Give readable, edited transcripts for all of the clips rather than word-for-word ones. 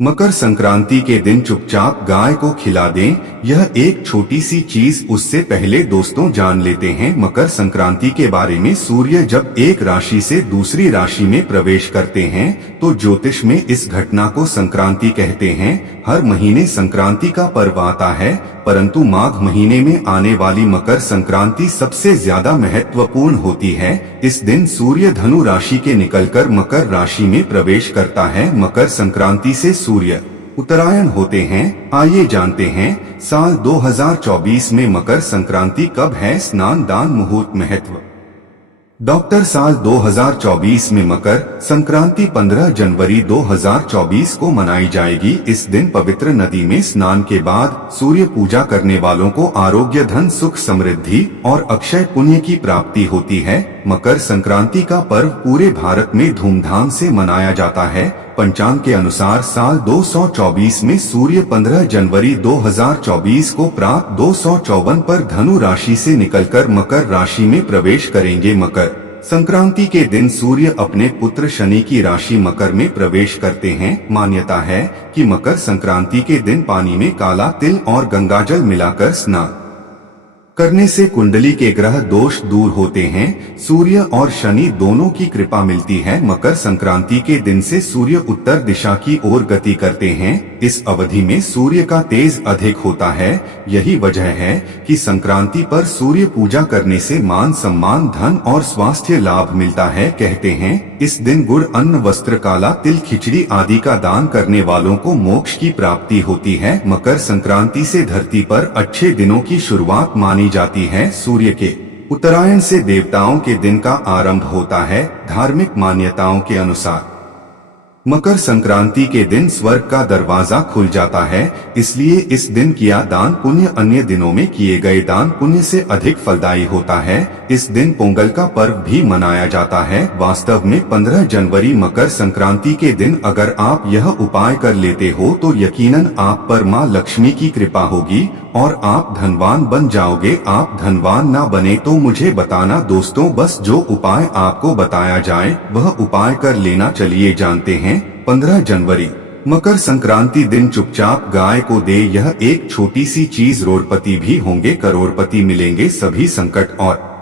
मकर संक्रांति के दिन चुपचाप गाय को खिला दें, यह एक छोटी सी चीज। उससे पहले दोस्तों जान लेते हैं मकर संक्रांति के बारे में। सूर्य जब एक राशि से दूसरी राशि में प्रवेश करते हैं तो ज्योतिष में इस घटना को संक्रांति कहते हैं। हर महीने संक्रांति का पर्व आता है, परंतु माघ महीने में आने वाली मकर संक्रांति सबसे ज्यादा महत्वपूर्ण होती है। इस दिन सूर्य धनु राशि के निकलकर मकर राशि में प्रवेश करता है। मकर संक्रांति से सूर्य उत्तरायण होते हैं। आइए जानते हैं साल 2024 में मकर संक्रांति कब है। स्नान दान मुहूर्त महत्व। डॉक्टर साल 2024 में मकर संक्रांति 15 जनवरी 2024 को मनाई जाएगी। इस दिन पवित्र नदी में स्नान के बाद सूर्य पूजा करने वालों को आरोग्य, धन, सुख, समृद्धि और अक्षय पुण्य की प्राप्ति होती है। मकर संक्रांति का पर्व पूरे भारत में धूमधाम से मनाया जाता है। पंचांग के अनुसार साल 224 में सूर्य 15 जनवरी 2024 को प्रात 254 पर धनु राशि से निकलकर मकर राशि में प्रवेश करेंगे। मकर संक्रांति के दिन सूर्य अपने पुत्र शनि की राशि मकर में प्रवेश करते हैं। मान्यता है कि मकर संक्रांति के दिन पानी में काला तिल और गंगाजल मिलाकर स्नान करने से कुंडली के ग्रह दोष दूर होते हैं। सूर्य और शनि दोनों की कृपा मिलती है। मकर संक्रांति के दिन से सूर्य उत्तर दिशा की ओर गति करते हैं। इस अवधि में सूर्य का तेज अधिक होता है। यही वजह है कि संक्रांति पर सूर्य पूजा करने से मान सम्मान, धन और स्वास्थ्य लाभ मिलता है। कहते हैं इस दिन गुड़, अन्न, वस्त्र, काला तिल, खिचड़ी आदि का दान करने वालों को मोक्ष की प्राप्ति होती है। मकर संक्रांति से धरती पर अच्छे दिनों की शुरुआत मानी जाती है। सूर्य के उत्तरायण से देवताओं के दिन का आरंभ होता है। धार्मिक मान्यताओं के अनुसार मकर संक्रांति के दिन स्वर्ग का दरवाजा खुल जाता है, इसलिए इस दिन किया दान पुण्य अन्य दिनों में किए गए दान पुण्य से अधिक फलदायी होता है। इस दिन पोंगल का पर्व भी मनाया जाता है। वास्तव में 15 जनवरी मकर संक्रांति के दिन अगर आप यह उपाय कर लेते हो तो यकीनन आप पर मां लक्ष्मी की कृपा होगी और आप धनवान बन जाओगे। आप धनवान ना बने तो मुझे बताना दोस्तों, बस जो उपाय आपको बताया जाए वह उपाय कर लेना। चलिए जानते हैं। 15 जनवरी मकर संक्रांति दिन चुपचाप गाय को दे, यह एक छोटी सी चीज। रोडपति भी होंगे, करोड़पति मिलेंगे। सभी संकट और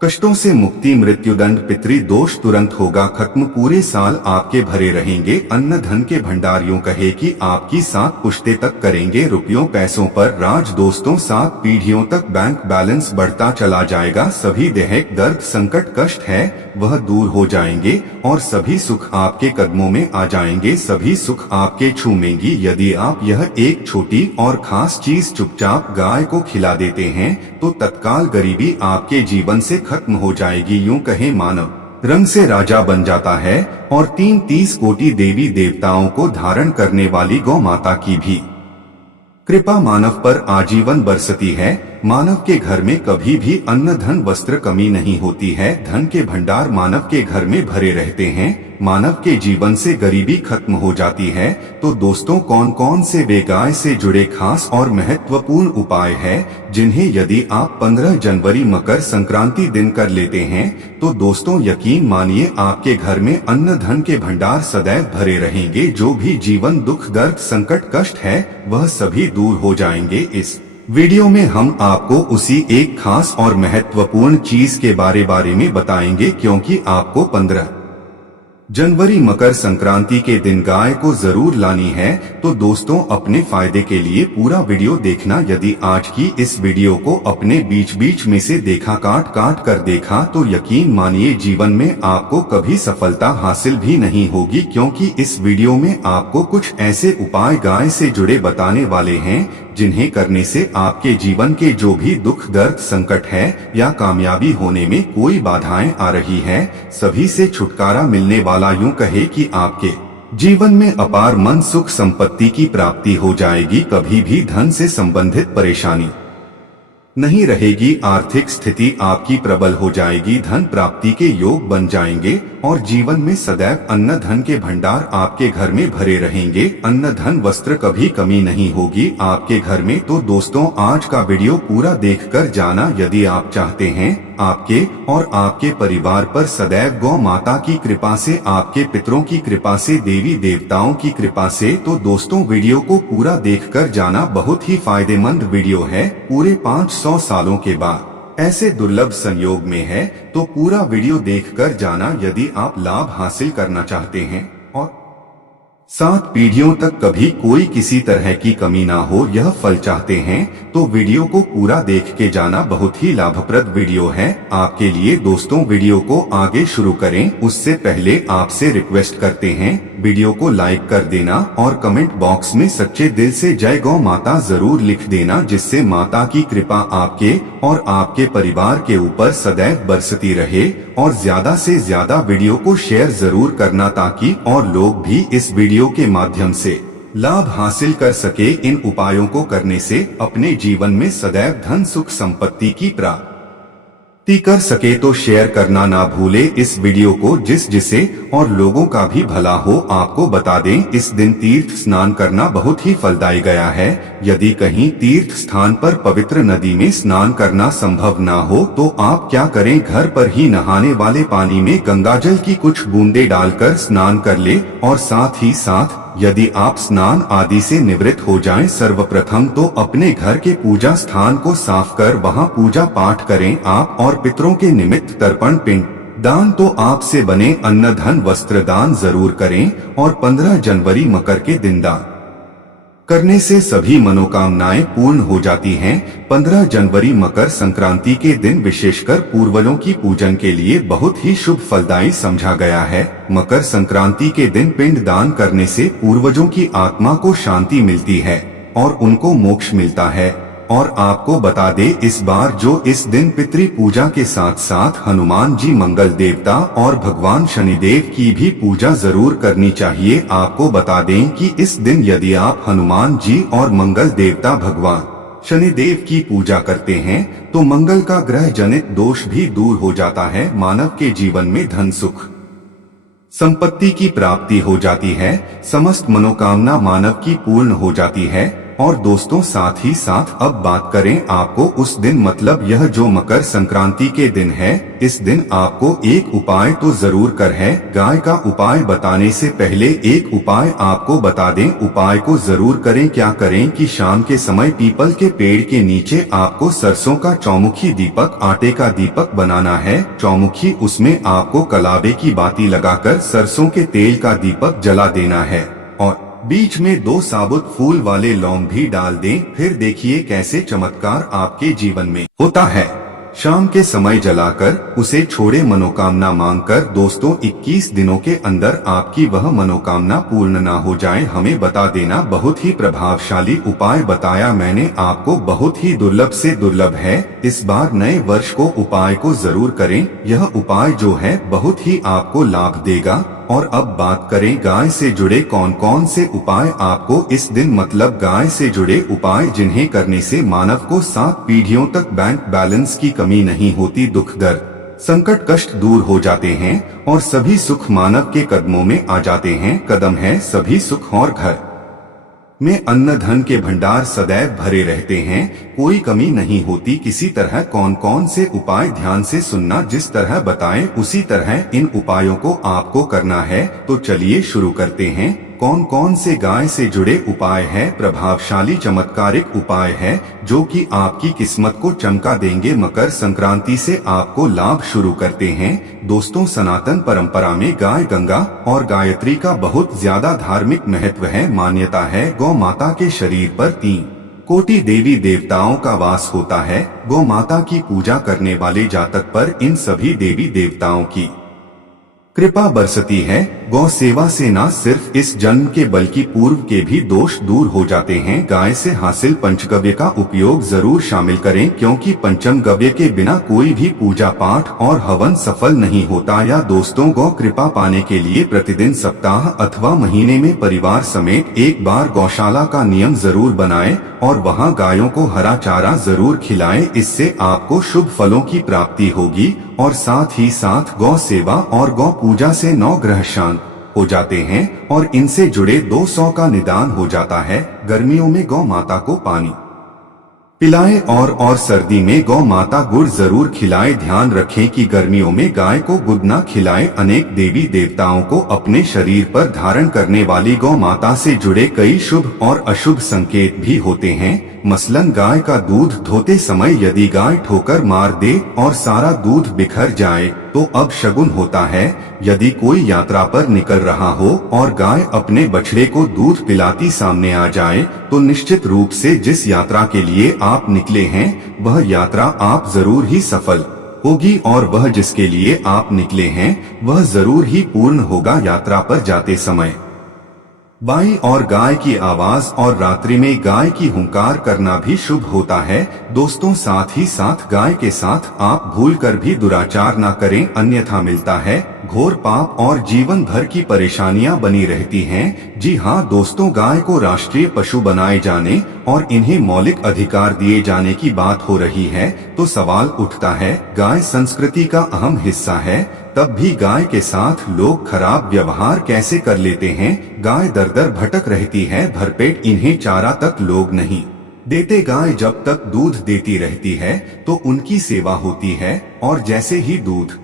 कष्टों से मुक्ति, मृत्युदंड, पितृदोष तुरंत होगा खत्म। पूरे साल आपके भरे रहेंगे अन्न धन के भंडार। यूं कहे कि आपकी 7 पुश्ते तक करेंगे रुपयों पैसों पर राज। दोस्तों 7 पीढ़ियों तक बैंक बैलेंस बढ़ता चला जाएगा। सभी दैहिक दर्द, संकट, कष्ट है वह दूर हो जाएंगे और सभी सुख आपके कदमों में आ जाएंगे। सभी सुख आपके छूमेंगी यदि आप यह एक छोटी और खास चीज चुपचाप गाय को खिला देते हैं तो तत्काल गरीबी आपके जीवन से खत्म हो जाएगी। यूं कहें मानव रंग से राजा बन जाता है और 30 कोटि देवी देवताओं को धारण करने वाली गौ माता की भी कृपा मानव पर आजीवन बरसती है। मानव के घर में कभी भी अन्न, धन, वस्त्र कमी नहीं होती है। धन के भंडार मानव के घर में भरे रहते हैं। मानव के जीवन से गरीबी खत्म हो जाती है। तो दोस्तों कौन कौन से वे गाय से जुड़े खास और महत्वपूर्ण उपाय हैं जिन्हें यदि आप 15 जनवरी मकर संक्रांति दिन कर लेते हैं तो दोस्तों यकीन मानिए आपके घर में अन्न धन के भंडार सदैव भरे रहेंगे। जो भी जीवन दुख, दर्द, संकट, कष्ट है वह सभी दूर हो जाएंगे। इस वीडियो में हम आपको उसी एक खास और महत्वपूर्ण चीज के बारे में बताएंगे, क्योंकि आपको 15 जनवरी मकर संक्रांति के दिन गाय को जरूर लानी है। तो दोस्तों अपने फायदे के लिए पूरा वीडियो देखना। यदि आज की इस वीडियो को अपने बीच में से देखा, काट कर देखा तो यकीन मानिए जीवन में आपको कभी सफलता हासिल भी नहीं होगी, क्योंकि इस वीडियो में आपको कुछ ऐसे उपाय गाय से जुड़े बताने वाले हैं जिन्हें करने से आपके जीवन के जो भी दुख, दर्द, संकट है या कामयाबी होने में कोई बाधाएं आ रही है सभी से छुटकारा मिलने वाला। यूं कहे कि आपके जीवन में अपार मन, सुख, संपत्ति की प्राप्ति हो जाएगी। कभी भी धन से संबंधित परेशानी नहीं रहेगी। आर्थिक स्थिति आपकी प्रबल हो जाएगी। धन प्राप्ति के योग बन जाएंगे और जीवन में सदैव अन्न धन के भंडार आपके घर में भरे रहेंगे। अन्न धन वस्त्र कभी कमी नहीं होगी आपके घर में। तो दोस्तों आज का वीडियो पूरा देखकर जाना। यदि आप चाहते हैं आपके और आपके परिवार पर सदैव गौ माता की कृपा से, आपके पितरों की कृपा से, देवी देवताओं की कृपा से। तो दोस्तों वीडियो को पूरा देखकर जाना, बहुत ही फायदेमंद वीडियो है। पूरे 500 सालों के बाद ऐसे दुर्लभ संयोग में है, तो पूरा वीडियो देखकर जाना यदि आप लाभ हासिल करना चाहते हैं और 7 पीढ़ियों तक कभी कोई किसी तरह की कमी ना हो, यह फल चाहते हैं, तो वीडियो को पूरा देख के जाना। बहुत ही लाभप्रद वीडियो है आपके लिए। दोस्तों वीडियो को आगे शुरू करें उससे पहले आपसे रिक्वेस्ट करते हैं वीडियो को लाइक कर देना और कमेंट बॉक्स में सच्चे दिल से जय गौ माता जरूर लिख देना, जिससे माता की कृपा आपके और आपके परिवार के ऊपर सदैव बरसती रहे। और ज्यादा से ज्यादा वीडियो को शेयर जरूर करना, ताकि और लोग भी इस वीडियो के माध्यम से लाभ हासिल कर सके। इन उपायों को करने से अपने जीवन में सदैव धन सुख संपत्ति की प्राप्ति कर सके। तो शेयर करना ना भूले इस वीडियो को, जिसे और लोगों का भी भला हो। आपको बता दें, इस दिन तीर्थ स्नान करना बहुत ही फलदायी गया है। यदि कहीं तीर्थ स्थान पर पवित्र नदी में स्नान करना संभव ना हो, तो आप क्या करें, घर पर ही नहाने वाले पानी में गंगाजल की कुछ बूंदे डालकर स्नान कर ले। और साथ ही साथ यदि आप स्नान आदि से निवृत्त हो जाएं, सर्वप्रथम तो अपने घर के पूजा स्थान को साफ कर वहां पूजा पाठ करें आप, और पितरों के निमित्त तर्पण पिंड दान तो आपसे बने अन्न धन वस्त्र दान जरूर करें। और 15 जनवरी मकर के दिन दान करने से सभी मनोकामनाएं पूर्ण हो जाती हैं। 15 जनवरी मकर संक्रांति के दिन विशेषकर पूर्वजों की पूजन के लिए बहुत ही शुभ फलदायी समझा गया है। मकर संक्रांति के दिन पिंड दान करने से पूर्वजों की आत्मा को शांति मिलती है और उनको मोक्ष मिलता है। और आपको बता दे, इस बार जो इस दिन पितृ पूजा के साथ साथ हनुमान जी मंगल देवता और भगवान शनिदेव की भी पूजा जरूर करनी चाहिए। आपको बता दें कि इस दिन यदि आप हनुमान जी और मंगल देवता भगवान शनिदेव की पूजा करते हैं, तो मंगल का ग्रह जनित दोष भी दूर हो जाता है। मानव के जीवन में धन सुख संपत्ति की प्राप्ति हो जाती है, समस्त मनोकामना मानव की पूर्ण हो जाती है। और दोस्तों साथ ही साथ अब बात करें आपको उस दिन, मतलब यह जो मकर संक्रांति के दिन है, इस दिन आपको एक उपाय तो जरूर कर है। गाय का उपाय बताने से पहले एक उपाय आपको बता दें, उपाय को जरूर करें। क्या करें कि शाम के समय पीपल के पेड़ के नीचे आपको सरसों का चौमुखी दीपक, आटे का दीपक बनाना है। चौमुखी, उसमें आपको कलावे की बाती लगाकर सरसों के तेल का दीपक जला देना है और बीच में 2 साबुत फूल वाले लौंग भी डाल दें। फिर देखिए कैसे चमत्कार आपके जीवन में होता है। शाम के समय जलाकर उसे छोड़े मनोकामना मांगकर। दोस्तों 21 दिनों के अंदर आपकी वह मनोकामना पूर्ण ना हो जाए, हमें बता देना। बहुत ही प्रभावशाली उपाय बताया मैंने आपको, बहुत ही दुर्लभ से दुर्लभ है। इस बार नए वर्ष को उपाय को जरूर करें। यह उपाय जो है बहुत ही आपको लाभ देगा। और अब बात करें गाय से जुड़े कौन कौन से उपाय आपको इस दिन, मतलब गाय से जुड़े उपाय जिन्हें करने से मानव को 7 पीढ़ियों तक बैंक बैलेंस की कमी नहीं होती, दुख दर्द संकट कष्ट दूर हो जाते हैं और सभी सुख मानव के कदमों में आ जाते हैं। कदम है सभी सुख और घर में अन्न धन के भंडार सदैव भरे रहते हैं, कोई कमी नहीं होती किसी तरह। कौन कौन से उपाय ध्यान से सुनना, जिस तरह बताएं उसी तरह इन उपायों को आपको करना है। तो चलिए शुरू करते हैं। कौन कौन से गाय से जुड़े उपाय है, प्रभावशाली चमत्कारिक उपाय है जो कि आपकी किस्मत को चमका देंगे। मकर संक्रांति से आपको लाभ शुरू करते हैं। दोस्तों सनातन परंपरा में गाय, गंगा और गायत्री का बहुत ज्यादा धार्मिक महत्व है। मान्यता है गौ माता के शरीर पर 3 कोटि देवी देवताओं का वास होता है। गौ माता की पूजा करने वाले जातक पर इन सभी देवी देवताओं की कृपा बरसती है। गौ सेवा से न सिर्फ इस जन्म के बल्कि पूर्व के भी दोष दूर हो जाते हैं। गाय से हासिल पंचगव्य का उपयोग जरूर शामिल करें, क्योंकि पंचम गव्य के बिना कोई भी पूजा पाठ और हवन सफल नहीं होता। या दोस्तों गौ कृपा पाने के लिए प्रतिदिन, सप्ताह अथवा महीने में परिवार समेत एक बार गौशाला का नियम जरूर बनाएं और वहां गायों को हरा चारा जरूर खिलाएं। इससे आपको शुभ फलों की प्राप्ति होगी। और साथ ही साथ गौ सेवा और गौ पूजा से 9 ग्रह शांत हो जाते हैं और इनसे जुड़े 200 का निदान हो जाता है। गर्मियों में गौ माता को पानी पिलाएं और सर्दी में गौ माता गुड़ जरूर खिलाए। ध्यान रखें कि गर्मियों में गाय को गुड़ न खिलाएं। अनेक देवी देवताओं को अपने शरीर पर धारण करने वाली गौ माता से जुड़े कई शुभ और अशुभ संकेत भी होते हैं। मसलन गाय का दूध धोते समय यदि गाय ठोकर मार दे और सारा दूध बिखर जाए तो अब शगुन होता है। यदि कोई यात्रा पर निकल रहा हो और गाय अपने बछड़े को दूध पिलाती सामने आ जाए तो निश्चित रूप से जिस यात्रा के लिए आप निकले हैं वह यात्रा आप जरूर ही सफल होगी और वह जिसके लिए आप निकले हैं वह जरूर ही पूर्ण होगा। यात्रा पर जाते समय बाई और गाय की आवाज और रात्रि में गाय की हुंकार करना भी शुभ होता है। दोस्तों, साथ ही साथ गाय के साथ आप भूलकर भी दुराचार न करें, अन्यथा मिलता है घोर पाप और जीवन भर की परेशानियां बनी रहती हैं। जी हाँ दोस्तों, गाय को राष्ट्रीय पशु बनाए जाने और इन्हें मौलिक अधिकार दिए जाने की बात हो रही है तो सवाल उठता है, गाय संस्कृति का अहम हिस्सा है, तब भी गाय के साथ लोग खराब व्यवहार कैसे कर लेते हैं। गाय दर दर भटक रहती है, भरपेट इन्हें चारा तक लोग नहीं देते। गाय जब तक दूध देती रहती है तो उनकी सेवा होती है और जैसे ही दूध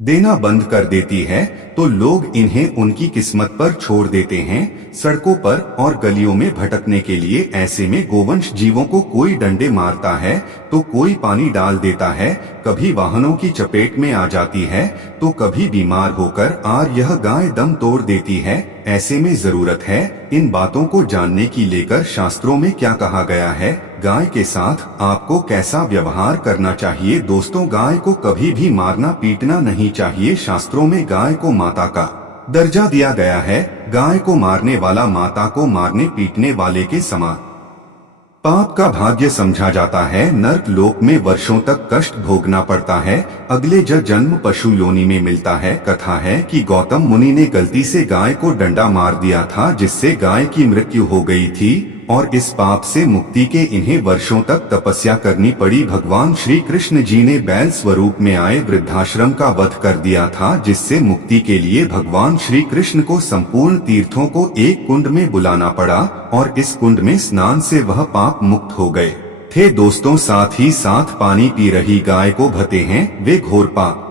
देना बंद कर देती है तो लोग इन्हें उनकी किस्मत पर छोड़ देते हैं, सड़कों पर और गलियों में भटकने के लिए। ऐसे में गोवंश जीवों को कोई डंडे मारता है तो कोई पानी डाल देता है, कभी वाहनों की चपेट में आ जाती है तो कभी बीमार होकर यह गाय दम तोड़ देती है। ऐसे में जरूरत है इन बातों को जानने की लेकर शास्त्रों में क्या कहा गया है, गाय के साथ आपको कैसा व्यवहार करना चाहिए। दोस्तों, गाय को कभी भी मारना पीटना नहीं चाहिए। शास्त्रों में गाय को माता का दर्जा दिया गया है। गाय को मारने वाला माता को मारने पीटने वाले के समान पाप का भाग्य समझा जाता है। नरक लोक में वर्षों तक कष्ट भोगना पड़ता है, अगले जन्म पशु योनि में मिलता है। कथा है कि गौतम मुनि ने गलती से गाय को डंडा मार दिया था जिससे गाय की मृत्यु हो गई थी और इस पाप से मुक्ति के इन्हें वर्षों तक तपस्या करनी पड़ी। भगवान श्री कृष्ण जी ने बैल स्वरूप में आए वृद्धाश्रम का वध कर दिया था जिससे मुक्ति के लिए भगवान श्री कृष्ण को संपूर्ण तीर्थों को एक कुंड में बुलाना पड़ा और इस कुंड में स्नान से वह पाप मुक्त हो गए थे। दोस्तों, साथ ही साथ पानी पी रही गाय को भते हैं, वे घोर पाप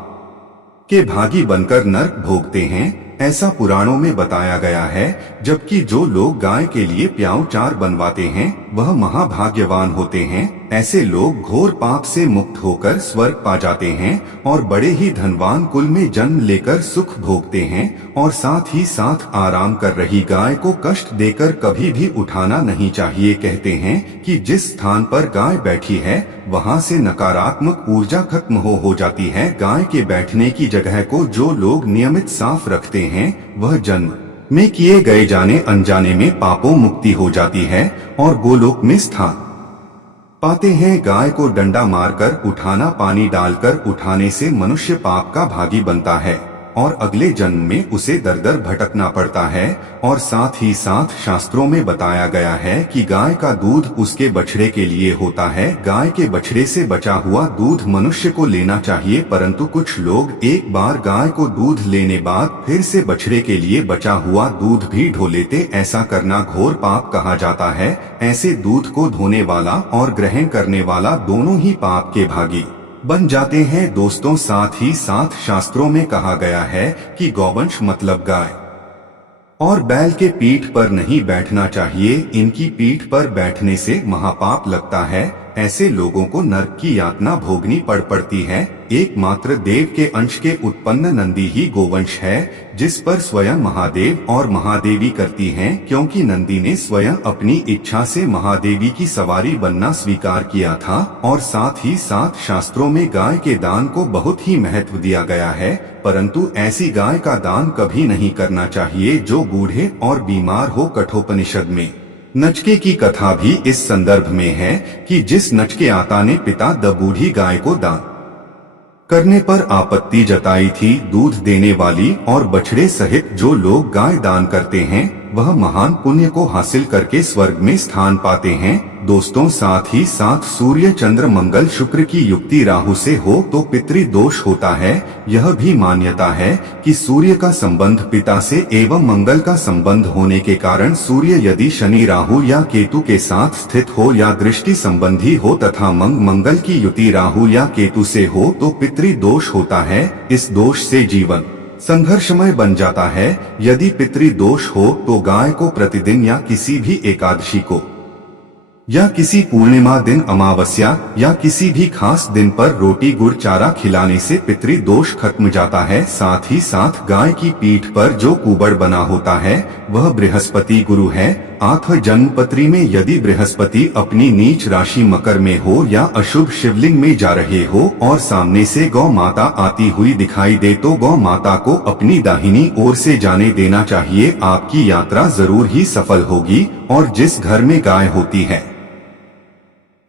के भागी बनकर नरक भोगते हैं, ऐसा पुराणों में बताया गया है। जबकि जो लोग गाय के लिए प्याऊ चार बनवाते हैं वह महाभाग्यवान होते हैं। ऐसे लोग घोर पाप से मुक्त होकर स्वर्ग पा जाते हैं और बड़े ही धनवान कुल में जन्म लेकर सुख भोगते हैं। और साथ ही साथ आराम कर रही गाय को कष्ट देकर कभी भी उठाना नहीं चाहिए। कहते हैं कि जिस स्थान पर गाय बैठी है वहां से नकारात्मक ऊर्जा खत्म हो जाती है। गाय के बैठने की जगह को जो लोग नियमित साफ रखते हैं वह जन्म में किए गए जाने अनजाने में पापों मुक्ति हो जाती है और गोलोक में स्थान पाते हैं। गाय को डंडा मारकर उठाना, पानी डालकर उठाने से मनुष्य पाप का भागी बनता है और अगले जन्म में उसे दर दर भटकना पड़ता है। और साथ ही साथ शास्त्रों में बताया गया है कि गाय का दूध उसके बछड़े के लिए होता है। गाय के बछड़े से बचा हुआ दूध मनुष्य को लेना चाहिए, परंतु कुछ लोग एक बार गाय को दूध लेने बाद फिर से बछड़े के लिए बचा हुआ दूध भी ढो लेते। ऐसा करना घोर पाप कहा जाता है। ऐसे दूध को धोने वाला और ग्रहण करने वाला दोनों ही पाप के भागी बन जाते हैं। दोस्तों, साथ ही साथ शास्त्रों में कहा गया है कि गौवंश मतलब गाय और बैल के पीठ पर नहीं बैठना चाहिए। इनकी पीठ पर बैठने से महापाप लगता है। ऐसे लोगों को नरक की यातना भोगनी पड़ती है। एकमात्र देव के अंश के उत्पन्न नंदी ही गोवंश है जिस पर स्वयं महादेव और महादेवी करती हैं, क्योंकि नंदी ने स्वयं अपनी इच्छा से महादेवी की सवारी बनना स्वीकार किया था। और साथ ही साथ शास्त्रों में गाय के दान को बहुत ही महत्व दिया गया है, परंतु ऐसी गाय का दान कभी नहीं करना चाहिए जो बूढ़े और बीमार हो। कठोपनिषद में नचके की कथा भी इस संदर्भ में है कि जिस नचके आता ने पिता द बूढ़ी गाय को दान करने पर आपत्ति जताई थी। दूध देने वाली और बछड़े सहित जो लोग गाय दान करते हैं वह महान पुण्य को हासिल करके स्वर्ग में स्थान पाते हैं। दोस्तों साथ ही साथ सूर्य चंद्र मंगल शुक्र की युक्ति राहु से हो तो पितृदोष होता है। यह भी मान्यता है कि सूर्य का संबंध पिता से एवं मंगल का संबंध होने के कारण सूर्य यदि शनि राहु या केतु के साथ स्थित हो या दृष्टि संबंधी हो तथा मंगल की युति राहु या केतु से हो तो पितृदोष होता है। इस दोष से जीवन संघर्षमय बन जाता है। यदि पितृदोष हो तो गाय को प्रतिदिन या किसी भी एकादशी को या किसी पूर्णिमा दिन अमावस्या या किसी भी खास दिन पर रोटी गुड़ चारा खिलाने से पितृदोष खत्म जाता है। साथ ही साथ गाय की पीठ पर जो कुबड़ बना होता है वह बृहस्पति गुरु है। आठ जन्मपत्री में यदि बृहस्पति अपनी नीच राशि मकर में हो या अशुभ शिवलिंग में जा रहे हो और सामने से गौ माता आती हुई दिखाई दे तो गौ माता को अपनी दाहिनी ओर से जाने देना चाहिए। आपकी यात्रा जरूर ही सफल होगी और जिस घर में गाय होती है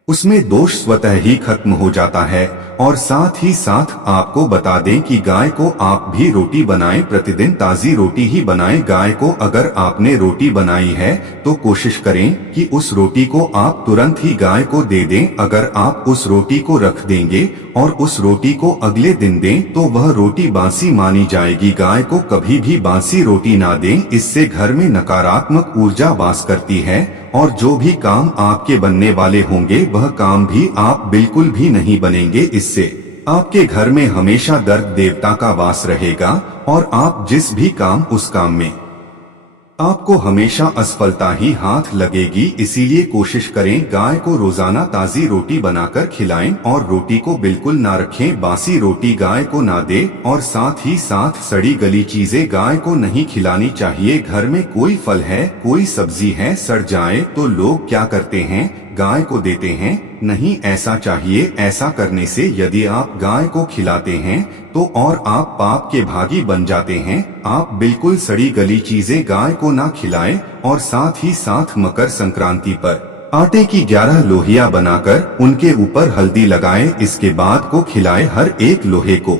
उसमें दोष स्वतः ही खत्म हो जाता है। और साथ ही साथ आपको बता दें कि गाय को आप भी रोटी बनाएं, प्रतिदिन ताजी रोटी ही बनाएं। गाय को अगर आपने रोटी बनाई है तो कोशिश करें कि उस रोटी को आप तुरंत ही गाय को दे दें। अगर आप उस रोटी को रख देंगे और उस रोटी को अगले दिन दें तो वह रोटी बासी मानी जाएगी। गाय को कभी भी बासी रोटी ना दें, इससे घर में नकारात्मक ऊर्जा वास करती है और जो भी काम आपके बनने वाले होंगे वह काम भी आप बिल्कुल भी नहीं बनेंगे। इससे आपके घर में हमेशा दर्द देवता का वास रहेगा और आप जिस भी काम उस काम में आपको हमेशा असफलता ही हाथ लगेगी। इसीलिए कोशिश करें गाय को रोजाना ताजी रोटी बनाकर खिलाएं और रोटी को बिल्कुल ना रखें, बासी रोटी गाय को ना दे और साथ ही साथ सड़ी गली चीजें गाय को नहीं खिलानी चाहिए। घर में कोई फल है कोई सब्जी है सड़ जाए तो लोग क्या करते हैं, गाय को देते हैं। नहीं ऐसा चाहिए। ऐसा करने से यदि आप गाय को खिलाते हैं तो और आप पाप के भागी बन जाते हैं। आप बिल्कुल सड़ी गली चीजें गाय को ना खिलाएं और साथ ही साथ मकर संक्रांति पर आटे की 11 लोहिया बनाकर उनके ऊपर हल्दी लगाएं। इसके बाद को खिलाएं। हर एक लोहे को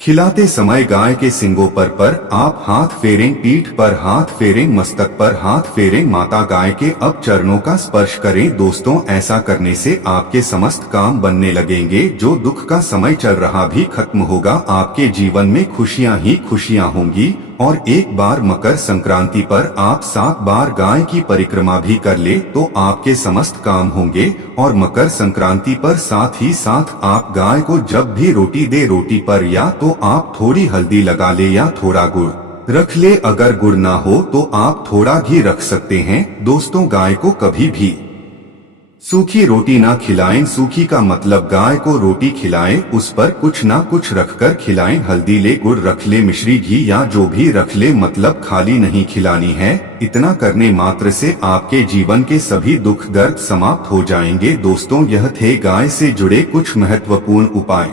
खिलाते समय गाय के सिंगों पर आप हाथ फेरें, पीठ पर हाथ फेरें, मस्तक पर हाथ फेरें, माता गाय के अब चरणों का स्पर्श करें। दोस्तों ऐसा करने से आपके समस्त काम बनने लगेंगे। जो दुख का समय चल रहा भी खत्म होगा। आपके जीवन में खुशियां ही खुशियां होंगी। और एक बार मकर संक्रांति पर आप 7 बार गाय की परिक्रमा भी कर ले तो आपके समस्त काम होंगे। और मकर संक्रांति पर साथ ही साथ आप गाय को जब भी रोटी दे, रोटी पर या तो आप थोड़ी हल्दी लगा ले या थोड़ा गुड़ रख ले। अगर गुड़ ना हो तो आप थोड़ा घी रख सकते हैं। दोस्तों गाय को कभी भी सूखी रोटी ना खिलाएं। सूखी का मतलब गाय को रोटी खिलाएं, उस पर कुछ ना कुछ रखकर खिलाएं। हल्दी ले, गुड़ रख ले, मिश्री घी या जो भी रख ले, मतलब खाली नहीं खिलानी है। इतना करने मात्र से आपके जीवन के सभी दुख दर्द समाप्त हो जाएंगे। दोस्तों यह थे गाय से जुड़े कुछ महत्वपूर्ण उपाय।